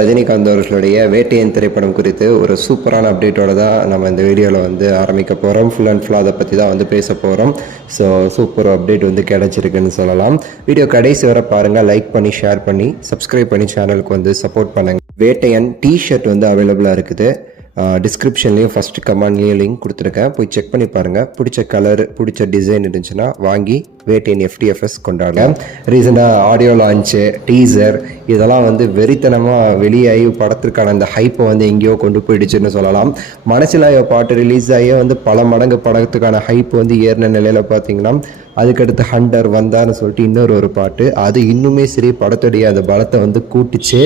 ரஜினிகாந்த் அவர்களுடைய வேட்டையன் திரைப்படம் குறித்து ஒரு சூப்பரான அப்டேட்டோட தான் நம்ம இந்த வீடியோவில் வந்து ஆரம்பிக்க போகிறோம். ஃபுல் அண்ட் ஃபுல் அதை பற்றி தான் வந்து பேச போகிறோம். ஸோ சூப்பர் அப்டேட் வந்து கிடச்சிருக்குன்னு சொல்லலாம். வீடியோ கடைசி வரை பாருங்கள், லைக் பண்ணி ஷேர் பண்ணி சப்ஸ்கிரைப் பண்ணி சேனலுக்கு வந்து சப்போர்ட் பண்ணுங்கள். வேட்டையன் டிஷர்ட் வந்து அவைலபிளாக இருக்குது. டிஸ்கிரிப்ஷன்லேயும் ஃபஸ்ட் கமெண்ட்லேயும் லிங்க் கொடுத்துருக்கேன், போய் செக் பண்ணி பாருங்கள். பிடிச்ச கலர் பிடிச்ச டிசைன் இருந்துச்சுன்னா வாங்கி வேட்டையன் FTFS கொண்டாடுங்க. ரீசெண்டாக ஆடியோ லான்ச்சு, டீசர் இதெல்லாம் வந்து வெறித்தனமாக வெளியாகி படத்திற்கான அந்த ஹைப்பை வந்து எங்கேயோ கொண்டு போயிடுச்சுன்னு சொல்லலாம். மனசிலாய பாட்டு ரிலீஸ் ஆகியே வந்து பல மடங்கு படத்துக்கான ஹைப் வந்து ஏறின நிலையில் பார்த்தீங்கன்னா அதுக்கடுத்து ஹண்டர் வந்தார்னு சொல்லிட்டு இன்னொரு பாட்டு, அது இன்னுமே சரி படத்துடைய அந்த பலத்தை வந்து கூட்டிச்சு.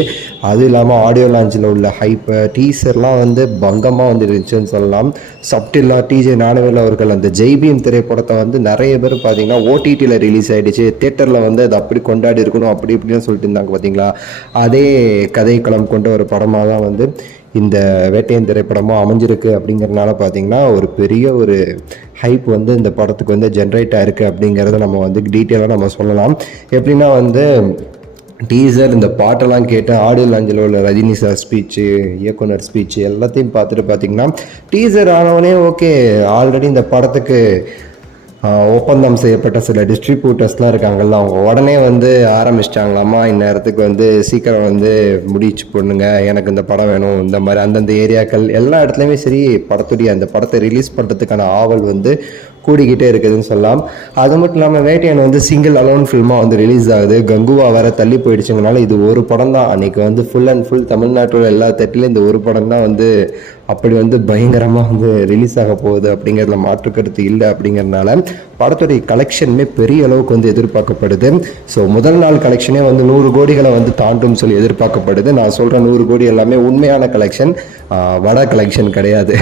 அது இல்லாமல் ஆடியோ லான்ச்சில் உள்ள ஹைப்பை டீசர்லாம் வந்து பங்கமாக வந்து இருந்துச்சுன்னு சொல்லலாம். சப்டில்லாக TJ ஞானவேல் அவர்கள் அந்த ஜெய்பீம் திரைப்படத்தை வந்து நிறைய பேர் பார்த்தீங்கன்னா OTTயில் ரிலீஸ் ஆகிடுச்சு, தேட்டரில் வந்து அது அப்படி கொண்டாடி இருக்கணும் அப்படி இப்படின்னு சொல்லிட்டு இருந்தாங்க பார்த்தீங்களா. அதே கதைக்களம் கொண்ட ஒரு படமாக தான் வந்து இந்த வேட்டையன் திரைப்படமாக அமைஞ்சிருக்கு. அப்படிங்கிறதுனால பார்த்தீங்கன்னா ஒரு பெரிய ஒரு ஹைப் வந்து இந்த படத்துக்கு வந்து ஜென்ரேட் ஆகிருக்கு அப்படிங்கிறத நம்ம வந்து டீட்டெயிலாக நம்ம சொல்லலாம். எப்படின்னா வந்து டீசர் இந்த பாட்டெல்லாம் கேட்டு ஆடியோ லான்ச்சில் உள்ள ரஜினி சார் ஸ்பீச்சு, இயக்குனர் ஸ்பீச்சு எல்லாத்தையும் பார்த்துட்டு பார்த்தீங்கன்னா டீசர் ஆனவனே ஓகே, ஆல்ரெடி இந்த படத்துக்கு ஒப்பந்தம் செய்யப்பட்ட சில டிஸ்ட்ரிபியூட்டர்ஸ்லாம் இருக்காங்கல்ல, அவங்க உடனே வந்து ஆரம்பிச்சிட்டாங்களாமா, இந்நேரத்துக்கு வந்து சீக்கிரம் வந்து முடிச்சு போடுங்க, எனக்கு இந்த படம் வேணும், இந்த மாதிரி அந்தந்த ஏரியாக்கள் எல்லா இடத்துலையுமே சரி படத்துடைய அந்த படத்தை ரிலீஸ் பண்ணுறதுக்கான ஆவல் வந்து கூடிக்கிட்டே இருக்குதுன்னு சொல்லலாம். அது மட்டும் இல்லாமல் வேட்டையன் வந்து சிங்கிள் அலோன் ஃபில்மாக வந்து ரிலீஸ் ஆகுது. கங்குவா வேற தள்ளி போயிடுச்சுங்கனால இது ஒரு படம் தான் அன்றைக்கி வந்து ஃபுல் அண்ட் ஃபுல் தமிழ்நாட்டோட எல்லா தட்டிலும் இந்த ஒரு படம் தான் வந்து அப்படி வந்து பயங்கரமாக வந்து ரிலீஸ் ஆக போகுது அப்படிங்கிறதுல மாற்று கருத்து இல்லை. அப்படிங்கிறதுனால படத்துடைய கலெக்ஷனுமே பெரிய அளவுக்கு வந்து எதிர்பார்க்கப்படுது. ஸோ முதல் நாள் கலெக்ஷனே வந்து 100 கோடிகளை வந்து தாண்டும் சொல்லி எதிர்பார்க்கப்படுது. நான் சொல்கிற 100 கோடி எல்லாமே உண்மையான கலெக்ஷன், வட கலெக்ஷன் கிடையாது.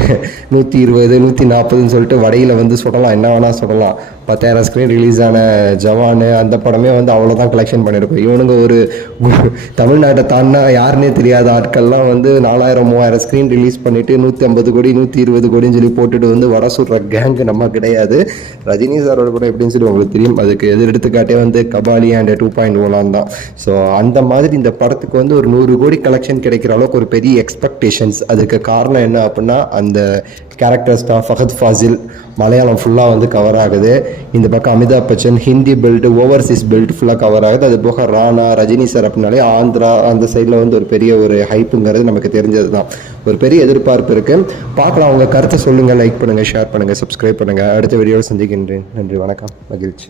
120 140ன்னு சொல்லிட்டு வடையில் வந்து சொல்லலாம், என்ன வேணால் சொல்லலாம். 10,000 ஸ்க்ரீன் ரிலீஸ் ஆன ஜவானு அந்த படமே வந்து அவ்வளோதான் கலெக்ஷன் பண்ணியிருக்கோம். இவனுங்க ஒரு தமிழ்நாட்டை தாண்டினா யாருன்னே தெரியாத ஆட்கள்லாம் வந்து 4000 3000 ஸ்க்ரீன் ரிலீஸ் பண்ணிவிட்டு 150 கோடி 120 கோடின்னு சொல்லி போட்டுட்டு வந்து வடை சுடுற கேங்கு நம்ம கிடையாது. ரஜினி சாரோட கூட எப்படின்னு சொல்லி உங்களுக்கு தெரியும். அதுக்கு எடுத்துக்காட்டே வந்து கபாலி அண்ட் 2.0 தான். ஸோ அந்த மாதிரி இந்த படத்துக்கு வந்து ஒரு 100 கோடி கலெக்ஷன் கிடைக்கிற அளவுக்கு ஒரு பெரிய எக்ஸ்பெக்டேஷன்ஸ். அதுக்கு காரணம் என்ன அப்படின்னா அந்த கேரக்டர் ஸ்டார் ஃபஹத் ஃபாசில் மலையாளம் ஃபுல்லாக வந்து கவர் ஆகுது. இந்த பக்கம் Amitabh Bachchan Hindi belt Overseas belt ஃபுல்லாக கவர் ஆகுது. அது போக ராணா ரஜினி சார் அப்படின்னாலே ஆந்திரா அந்த சைடில் வந்து ஒரு பெரிய ஒரு ஹைப்புங்கிறது நமக்கு தெரிஞ்சது தான். ஒரு பெரிய எதிர்பார்ப்பு இருக்குது. பார்க்கலாம், அவங்க கருத்தை சொல்லுங்கள், லைக் பண்ணுங்கள், ஷேர் பண்ணுங்கள், சப்ஸ்கிரைப் பண்ணுங்கள். அடுத்த வீடியோவில் சந்திக்கின்றேன். நன்றி, வணக்கம், மகிழ்ச்சி.